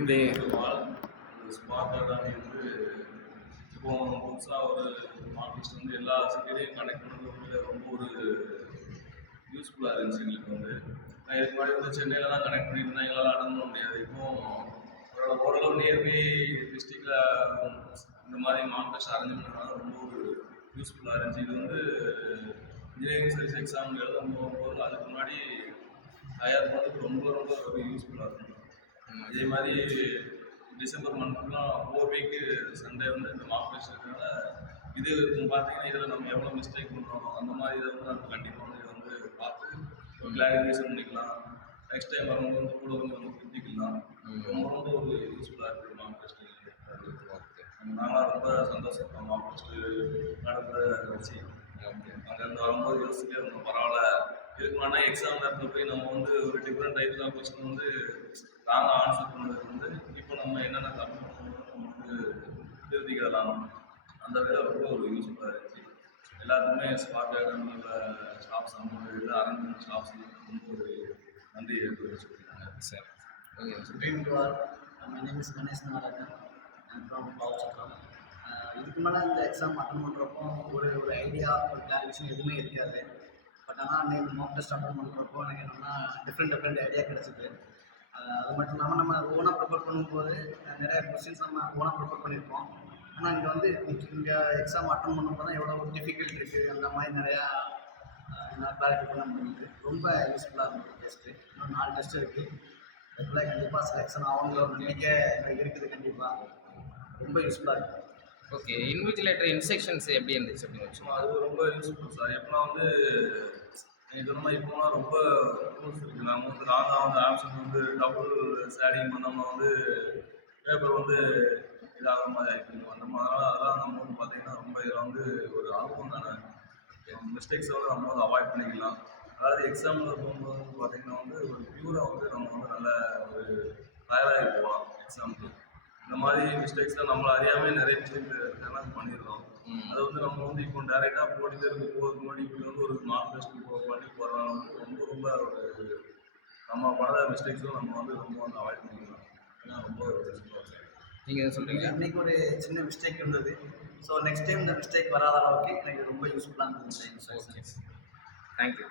இது ஸ்மார்ட்டாக வந்து இப்போ புதுசாக ஒரு ஆர்டிஸ்ட் வந்து எல்லா சிட்டிலையும் கனெக்ட் பண்ணுறது ரொம்ப ஒரு யூஸ்ஃபுல்லாக இருந்துச்சு எங்களுக்கு வந்து. நான் இதுக்கு முன்னாடி வந்து சென்னையில் தான் கனெக்ட் பண்ணியிருந்தேன், எங்களால் அட்டன் பண்ண முடியாது. இப்போ ஓரளவு நியர்பை டிஸ்ட்ரிக்டில் இந்த மாதிரி மார்க்கெட் அரேஞ்ச் பண்ணுறதுனால ரொம்ப ஒரு யூஸ்ஃபுல்லாக இருந்துச்சு. இது வந்து இன்ஜினியரிங் சர்வீஸ் எக்ஸாம் எழுதும் போது அதுக்கு முன்னாடி தயார் பண்ணுறதுக்கு ரொம்ப ரொம்ப ஒரு யூஸ்ஃபுல்லாக இருக்கும். இதே மாதிரி டிசம்பர் மந்த்லாம் 4 வீக்கு சண்டே வந்து இந்த மார்க் டெஸ்ட் இருக்கிறதுனால இது பார்த்தீங்கன்னா இதில் நம்ம எவ்வளோ மிஸ்டேக் பண்ணுறோம் அந்த மாதிரி இதை வந்து நம்ம கண்டிப்பாக வந்து இதை வந்து பார்த்து கிளாரிஃபிகேஷன் பண்ணிக்கலாம். நெக்ஸ்ட் டைம் வரும்போது வந்து கூட வந்து புரிஞ்சிக்கலாம். ரொம்ப ரொம்ப ஒரு யூஸ்ஃபுல்லாக இருக்குது மார்க் டெஸ்ட்டு. நாங்களாம் ரொம்ப சந்தோஷப்பட்டோம் மார்க் டெஸ்ட்டு நடந்ததை வச்சு. அங்கேருந்து வரும்போது யோசிச்சுட்டே இருந்தோம், பரவாயில்ல இதுக்கு முன்னாடி எக்ஸாம் நேரத்தில் போய் நம்ம வந்து ஒரு டிஃப்ரெண்ட் டைப்ஸ் ஆஃப் கொஸ்டின் வந்து நாங்கள் ஆன்சர் பண்ணது வந்து இப்போ நம்ம என்னென்ன தப்பு பண்ணணும் நம்ம வந்து திருத்திக்கலாம். அந்த வேலை ரொம்ப ஒரு யூஸ்ஃபுல்லாக இருந்துச்சு. எல்லாத்துக்குமே ஸ்பாட் அகாடமியில் ஸ்டாஃப்ஸ் நம்ம அரேஞ்ச்மெண்ட் ஸ்டாஃப்ஸ் ரொம்ப ஒரு நன்றி சொல்லியிருக்காங்க sir. Okay supreme to all. My name is Ganesh Narayanan from Pavachatram. இதுக்கு மேலே இந்த எக்ஸாம் அட்டன் பண்ணுறப்போ ஒரு ஐடியா ஒரு கிளாரிஃபிகேஷன் எதுவுமே இருக்காது. பட் ஆனால் அன்றைக்கி மார்க் டெஸ்ட் அட்டன் பண்ணுறப்போ எனக்கு என்னென்னா டிஃப்ரெண்ட் ஐடியா கிடச்சிது. அது மட்டும் இல்லாமல் நம்ம ஓனாக ப்ரிப்பேர் பண்ணும்போது நிறைய கொஸ்டின்ஸ் நம்ம ஓனாக ப்ரிப்பேர் பண்ணியிருப்போம். ஆனால் இங்கே வந்து இங்கே எக்ஸாம் அட்டன் பண்ணும்போது தான் எவ்வளோ டிஃபிகல்ட் இருக்குது அந்த மாதிரி நிறையா என்னால் கிளாரிஃபை பண்ண முடியுது. ரொம்ப யூஸ்ஃபுல்லாக இருந்தது டெஸ்ட்டு. இன்னும் 4 டெஸ்ட் இருக்குது. அதுக்குள்ளே கண்டிப்பாக செலெக்ஷன் ஆகுங்கிற ஒரு நம்பிக்கை எனக்கு இருக்குது. கண்டிப்பாக ரொம்ப யூஸ்ஃபுல்லாக இருக்குது. ஓகே, இன்விஜிலேட்டர் இன்ஸ்ட்ரக்ஷன்ஸ் எப்படி இருந்துச்சு அப்படின்னு சும்மா அது ரொம்ப யூஸ்ஃபுல் சார். எப்போலாம் வந்து எனக்கு சொன்ன மாதிரி இப்போலாம் ரொம்ப ரூல்ஸ் இருக்குது. நம்ம வந்து நாங்கள் வந்து ஆப்ஷன் வந்து டபுள் ஷேடிங் பண்ணாமல் வந்து பேப்பர் வந்து இதாகிற மாதிரி ஆகிருக்கணும். அந்த மாதிரி அதெல்லாம் நம்ம வந்து பார்த்திங்கன்னா ரொம்ப இதில் வந்து ஒரு அனுபவம் தானே. மிஸ்டேக்ஸை வந்து நம்ம வந்து அவாய்ட் பண்ணிக்கலாம். அதாவது எக்ஸாமில் போகும்போது வந்து பார்த்திங்கன்னா வந்து ஒரு பியூராக வந்து நம்ம வந்து நல்ல ஒரு தயாராகி போகலாம் எக்ஸாமுக்கு. இந்த மாதிரி மிஸ்டேக்ஸ்லாம் நம்மளை அறியாமல் நிறைய மிஸ்டேக் எல்லாம் பண்ணிடுறோம். அதை வந்து நம்ம வந்து இப்போ டேரெக்டாக போட்டி தேர்வு போகிறதுக்கு முன்னாடி இப்படி வந்து ஒரு மார்க் டெஸ்ட் பண்ணி போகிறதுனால வந்து ரொம்ப ரொம்ப ஒரு நம்ம பண்ண மிஸ்டேக்ஸும் நம்ம வந்து ரொம்ப வந்து அவாய்ட் பண்ணிக்கலாம். ஏன்னா ரொம்ப நீங்கள் சொல்கிறீங்க. இன்றைக்கி ஒரு சின்ன மிஸ்டேக் இருந்தது. ஸோ நெக்ஸ்ட் டைம் இந்த மிஸ்டேக் வராத அளவுக்கு எனக்கு ரொம்ப யூஸ்ஃபுல்லாக இருந்தது. தேங்க்யூ.